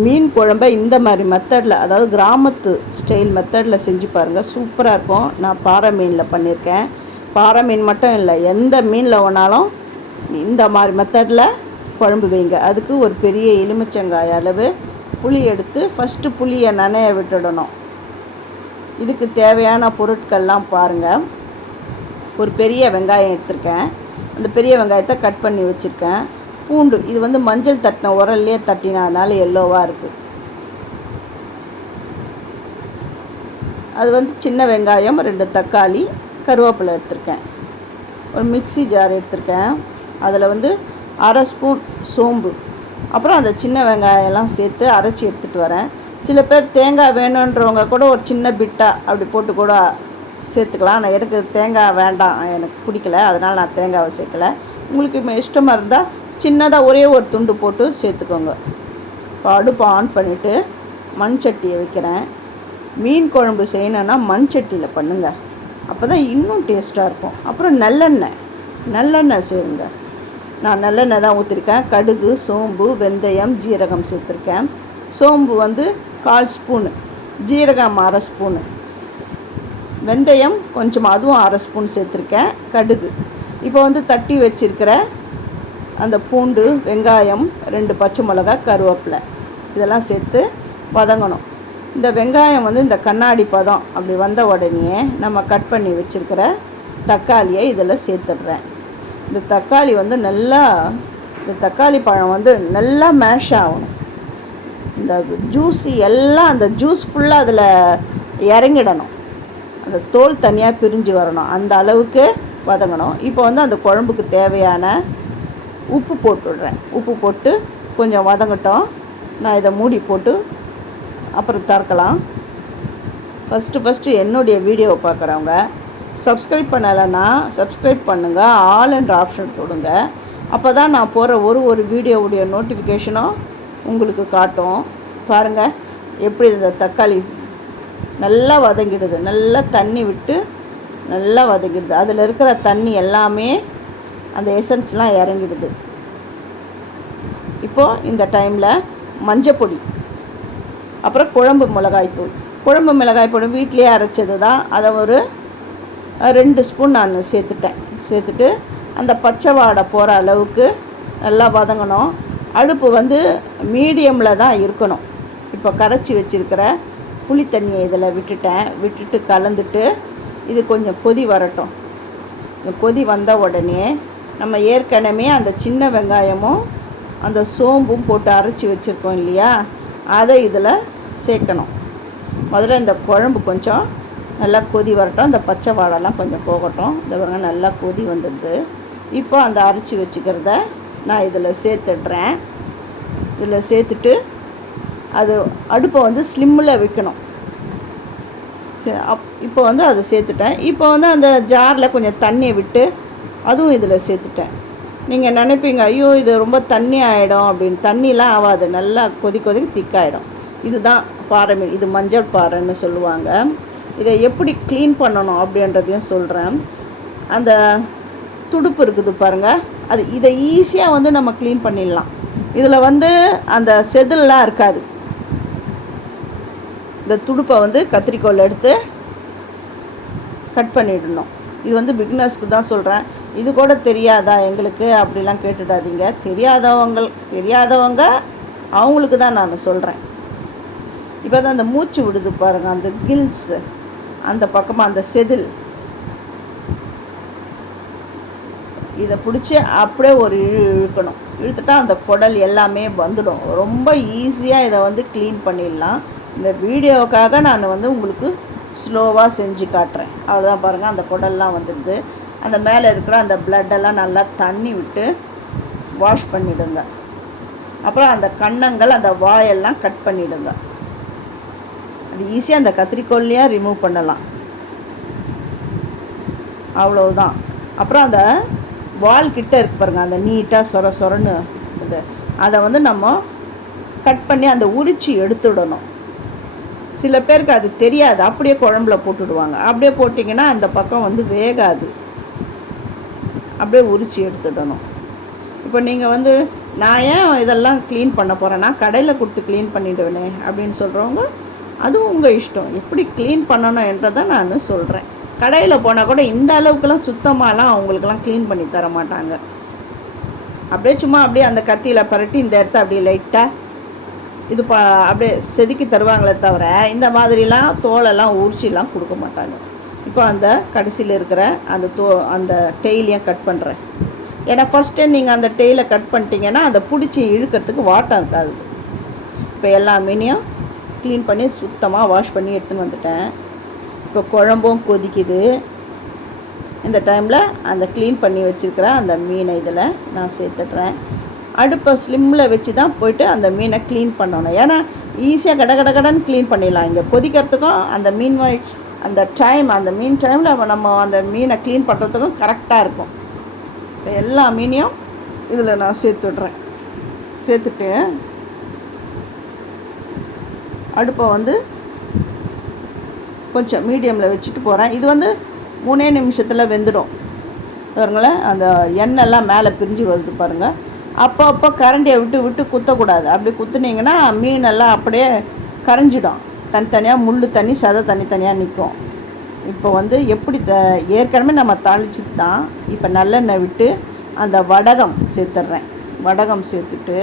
மீன் குழம்பை இந்த மாதிரி மெத்தடில், அதாவது கிராமத்து ஸ்டைல் மெத்தடில் செஞ்சு பாருங்கள், சூப்பராக இருக்கும். நான் பாறை மீனில் பண்ணியிருக்கேன். பாறை மீன் மட்டும் இல்லை, எந்த மீனில் வேணாலும் இந்த மாதிரி மெத்தடில் குழம்பு வைங்க. அதுக்கு ஒரு பெரிய எலுமிச்சங்காய் அளவு புளி எடுத்து ஃபஸ்ட்டு புளியை நனைய விட்டுடணும். இதுக்கு தேவையான பொருட்கள்லாம் பாருங்கள். ஒரு பெரிய வெங்காயம் எடுத்திருக்கேன். அந்த பெரிய வெங்காயத்தை கட் பண்ணி வச்சுருக்கேன். பூண்டு, இது வந்து மஞ்சள் தட்டின உரல்லையே தட்டினதுனால எல்லோவாக இருக்குது. அது வந்து சின்ன வெங்காயம், 2 தக்காளி, கருவேப்பிலை எடுத்திருக்கேன். ஒரு மிக்ஸி ஜார் எடுத்திருக்கேன். அதில் வந்து 1/2 ஸ்பூன் சோம்பு, அப்புறம் அந்த சின்ன வெங்காயம்லாம் சேர்த்து அரைச்சி எடுத்துகிட்டு வரேன். சில பேர் தேங்காய் வேணுன்றவங்க கூட ஒரு சின்ன பிட்டாக அப்படி போட்டு கூட சேர்த்துக்கலாம். நான் எனக்கு தேங்காய் வேண்டாம், எனக்கு பிடிக்கல, அதனால் நான் தேங்காவை சேர்க்கலை. உங்களுக்கு இஷ்டமாக இருந்தால் சின்னதாக ஒரே ஒரு துண்டு போட்டு சேர்த்துக்கோங்க. இப்போ அடுப்பை ஆன் பண்ணிவிட்டு மண் சட்டியை வைக்கிறேன். மீன் குழம்பு செய்யணுன்னா மண் சட்டியில் பண்ணுங்கள், அப்போ தான் இன்னும் டேஸ்ட்டாக இருக்கும். அப்புறம் நல்லெண்ணெய் சேருங்க. நான் நல்லெண்ணெய் தான் ஊற்றிருக்கேன். கடுகு, சோம்பு, வெந்தயம், ஜீரகம் சேர்த்துருக்கேன். சோம்பு வந்து 1/4 ஸ்பூனு, ஜீரகம் 1/2 ஸ்பூனு, வெந்தயம் கொஞ்சம் அதுவும் 1/2 ஸ்பூன் சேர்த்துருக்கேன். கடுகு, இப்போ வந்து தட்டி வச்சுருக்கிற அந்த பூண்டு, வெங்காயம், 2 பச்சை மிளகாய், கருவேப்பிலை இதெல்லாம் சேர்த்து வதங்கணும். இந்த வெங்காயம் வந்து இந்த கண்ணாடி பதம் அப்படி வந்த உடனே நம்ம கட் பண்ணி வச்சுருக்கிற தக்காளியை இதில் சேர்த்துடுறேன். இந்த தக்காளி வந்து இந்த தக்காளி பழம் வந்து நல்லா மேஷ் ஆகணும். இந்த ஜூஸு எல்லாம், அந்த ஜூஸ் ஃபுல்லாக அதில் இறங்கிடணும். அந்த தோல் தனியாக பிரிஞ்சு வரணும், அந்த அளவுக்கு வதங்கணும். இப்போ வந்து அந்த குழம்புக்கு தேவையான உப்பு போட்டுடுறேன். உப்பு போட்டு கொஞ்சம் வதங்கட்டும். நான் இதை மூடி போட்டு அப்புறம் திறக்கலாம். ஃபஸ்ட்டு என்னுடைய வீடியோவை பார்க்குறவங்க சப்ஸ்கிரைப் பண்ணலைன்னா சப்ஸ்கிரைப் பண்ணுங்கள், ஆல் என்ற ஆப்ஷன் கொடுங்க. அப்போ தான் நான் போகிற ஒரு வீடியோவுடைய நோட்டிஃபிகேஷனும் உங்களுக்கு காட்டும். பாருங்கள் எப்படி இந்த தக்காளி நல்லா வதங்கிடுது, நல்லா தண்ணி விட்டு நல்லா வதங்கிடுது. அதில் இருக்கிற தண்ணி எல்லாமே அந்த எசன்ஸ்லாம் இறங்கிடுது. இப்போது இந்த டைமில் மஞ்சப்பொடி, அப்புறம் குழம்பு மிளகாய்த்தூள். குழம்பு மிளகாய் பொடி வீட்டிலே அரைச்சது தான், அதை ஒரு 2 ஸ்பூன் நான் சேர்த்துட்டு அந்த பச்சை வாடை போகிற அளவுக்கு நல்லா வதங்கணும். அடுப்பு வந்து மீடியமில் தான் இருக்கணும். இப்போ கரைச்சி வச்சுருக்கிற புளி தண்ணியை இதில் விட்டுட்டு கலந்துட்டு இது கொஞ்சம் கொதி வரட்டும். இந்த கொதி வந்த உடனே நம்ம ஏற்கனவே அந்த சின்ன வெங்காயமும் அந்த சோம்பும் போட்டு அரைச்சி வச்சுருக்கோம் இல்லையா, அதை இதில் சேர்க்கணும். முதல்ல இந்த குழம்பு கொஞ்சம் நல்லா கொதி வரட்டும், அந்த பச்சை வாடெல்லாம் கொஞ்சம் போகட்டும். இந்த வெங்காயம் நல்லா கொதி வந்துடுது. இப்போ அந்த அரைச்சி வச்சுக்கிறத நான் இதில் சேர்த்துடுறேன். இதில் சேர்த்துட்டு அது அடுப்பை வந்து ஸ்லிம்மில் வைக்கணும். இப்போ வந்து அதை சேர்த்துட்டேன். இப்போ வந்து அந்த ஜாரில் கொஞ்சம் தண்ணியை விட்டு அதுவும் இதில் சேர்த்துட்டேன். நீங்கள் நினைப்பீங்க, ஐயோ இது ரொம்ப தண்ணி ஆகிடும் அப்படின்னு. தண்ணிலாம் ஆகாது, நல்லா கொதிக்க திக்காகிடும். இதுதான் பாறை மீன், இது மஞ்சள் பாறைன்னு சொல்லுவாங்க. இதை எப்படி க்ளீன் பண்ணணும் அப்படின்றதையும் சொல்கிறேன். அந்த துடுப்பு இருக்குது பாருங்கள், இதை ஈஸியாக வந்து நம்ம க்ளீன் பண்ணிடலாம். இதில் வந்து அந்த செதில்லாம் இருக்காது. இந்த துடுப்பை வந்து கத்திரிக்கோல் எடுத்து கட் பண்ணிடணும். இது வந்து பிகினர்ஸ்க்கு தான் சொல்கிறேன். இது கூட தெரியாதா எங்களுக்கு அப்படிலாம் கேட்டுடாதீங்க. தெரியாதவங்க அவங்களுக்கு தான் நான் சொல்கிறேன். இப்போ தான் அந்த மூச்சு விடுது பாருங்கள், அந்த கில்ஸு, அந்த பக்கமாக அந்த செதில், இதை பிடிச்சி அப்படியே ஒரு இழுக்கணும். இழுத்துட்டா அந்த குடல் எல்லாமே வந்துடும். ரொம்ப ஈஸியாக இதை வந்து க்ளீன் பண்ணிடலாம். இந்த வீடியோவுக்காக நான் வந்து உங்களுக்கு ஸ்லோவாக செஞ்சு காட்டுறேன். அவ்வளோதான். பாருங்கள், அந்த குடல்லாம் வந்துடுது. அந்த மேலே இருக்கிற அந்த பிளட்டெல்லாம் நல்லா தண்ணி விட்டு வாஷ் பண்ணிவிடுங்க. அப்புறம் அந்த கன்னங்கள், அந்த வாயெல்லாம் கட் பண்ணிவிடுங்க. அது ஈஸியாக அந்த கத்திரிக்கோல்லையே ரிமூவ் பண்ணலாம். அவ்வளவுதான். அப்புறம் அந்த வால் கிட்ட இருக்கு பாருங்கள், அந்த நீட்டாக சொரன்னு அதை வந்து நம்ம கட் பண்ணி அந்த உரிச்சி எடுத்துடணும். சில பேருக்கு அது தெரியாது, அப்படியே குழம்புல போட்டுடுவாங்க. அப்படியே போட்டிங்கன்னா அந்த பக்கம் வந்து வேகாது. அப்படியே உரிச்சி எடுத்துடணும். இப்போ நீங்கள் வந்து நான் ஏன் இதெல்லாம் க்ளீன் பண்ண போகிறேன்னா கடையில் கொடுத்து க்ளீன் பண்ணிவிடுவேனே அப்படின்னு சொல்கிறவங்க அதுவும் உங்கள் இஷ்டம். எப்படி க்ளீன் பண்ணணும் என்றதை நான் சொல்கிறேன். கடையில் போனால் கூட இந்த அளவுக்குலாம் சுத்தமாகலாம் அவங்களுக்கெல்லாம் க்ளீன் பண்ணி தர மாட்டாங்க. அப்படியே சும்மா அப்படியே அந்த கத்தியில் பரட்டி இந்த இடத்த அப்படியே லைட்டாக இது அப்படியே செதுக்கி தருவாங்களே தவிர இந்த மாதிரிலாம் தோலெல்லாம் உரிச்சிலாம் கொடுக்க மாட்டாங்க. இப்போ அந்த கடைசியில் இருக்கிற அந்த டெய்லையும் கட் பண்ணுறேன். ஏன்னா ஃபஸ்ட்டு நீங்கள் அந்த டெய்லை கட் பண்ணிட்டீங்கன்னா அதை பிடிச்சி இழுக்கிறதுக்கு வாட்டம் இருக்காது. இப்போ எல்லா மீனையும் க்ளீன் பண்ணி சுத்தமாக வாஷ் பண்ணி எடுத்துன்னு வந்துட்டேன். இப்போ குழம்பும் கொதிக்குது. இந்த டைமில் அந்த க்ளீன் பண்ணி வச்சுருக்கிற அந்த மீனை இதில் நான் சேர்த்துட்றேன். அடுப்பை ஸ்லிம்மில் வச்சு தான் போய்ட்டு அந்த மீனை க்ளீன் பண்ணணும். ஏன்னா ஈஸியாக கடன்னு க்ளீன் பண்ணிடலாம். இங்கே கொதிக்கிறதுக்கும் அந்த அந்த மீன் டைமில் நம்ம அந்த மீனை க்ளீன் பண்ணுறதுக்கும் கரெக்டாக இருக்கும். இப்போ எல்லா மீனையும் இதில் நான் சேர்த்துட்டு அடுப்பை கொஞ்சம் மீடியமில் வச்சுட்டு போகிறேன். இது 3 நிமிஷத்தில் வெந்துடும். பாருங்களேன், அந்த எண்ணெய்லாம் மேலே பிரிஞ்சு வருது பாருங்கள். அப்போ கரண்டியை விட்டு குத்தக்கூடாது. அப்படி குத்துனீங்கன்னா மீனெல்லாம் அப்படியே கரைஞ்சிடும். தனித்தனியாக முள் தண்ணி சதை தனித்தனியாக நிற்கும். இப்போ எப்படி ஏற்கனவே நம்ம தாளிச்சிட்டு தான் இப்போ நல்லெண்ணெய் விட்டு அந்த வடகம் சேர்த்துட்றேன். வடகம் சேர்த்துட்டு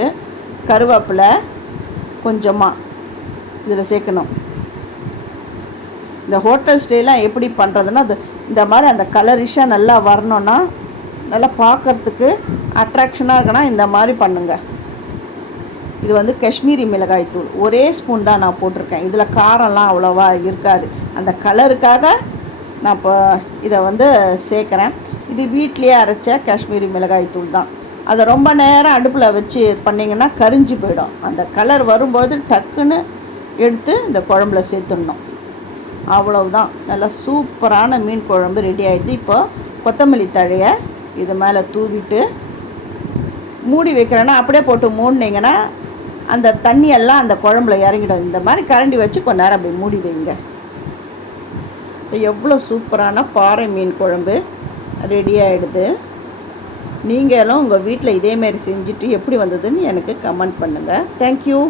கருவேப்பிலை கொஞ்சமாக இதில் சேர்க்கணும். இந்த ஹோட்டல் ஸ்டைலாம் எப்படி பண்ணுறதுன்னா இந்த மாதிரி அந்த கலரிஷாக நல்லா வரணுன்னா, நல்லா பார்க்குறதுக்கு அட்ராக்ஷனாக இருக்குன்னா இந்த மாதிரி பண்ணுங்க. இது காஷ்மீரி மிளகாய் தூள் ஒரே ஸ்பூன் தான் நான் போட்டிருக்கேன். இதில் காரம்லாம் அவ்வளோவா இருக்காது. அந்த கலருக்காக நான் இப்போ இதை சேர்க்குறேன். இது வீட்லேயே அரைச்ச காஷ்மீரி மிளகாய் தூள் தான். அதை ரொம்ப நேரம் அடுப்பில் வச்சு பண்ணிங்கன்னா கரிஞ்சு போயிடும். அந்த கலர் வரும்போது டக்குன்னு எடுத்து இந்த குழம்புல சேர்த்துடணும். அவ்வளவுதான். நல்லா சூப்பரான மீன் குழம்பு ரெடி ஆகிடுது. இப்போ கொத்தமல்லி தழையை இது மேலே தூவிட்டு மூடி வைக்கிறேன்னா அப்படியே போட்டு மூடினீங்கன்னா அந்த தண்ணியெல்லாம் அந்த குழம்புல இறங்கிடும். இந்த மாதிரி கரண்டி வச்சு கொஞ்ச நேரம் அப்படி மூடி வைங்க. எவ்வளோ சூப்பரான பாறை மீன் குழம்பு ரெடி ஆகிடுது. நீங்களும் உங்கள் வீட்டில் இதேமாரி செஞ்சுட்டு எப்படி வந்ததுன்னு எனக்கு கமெண்ட் பண்ணுங்கள். தேங்க்யூ.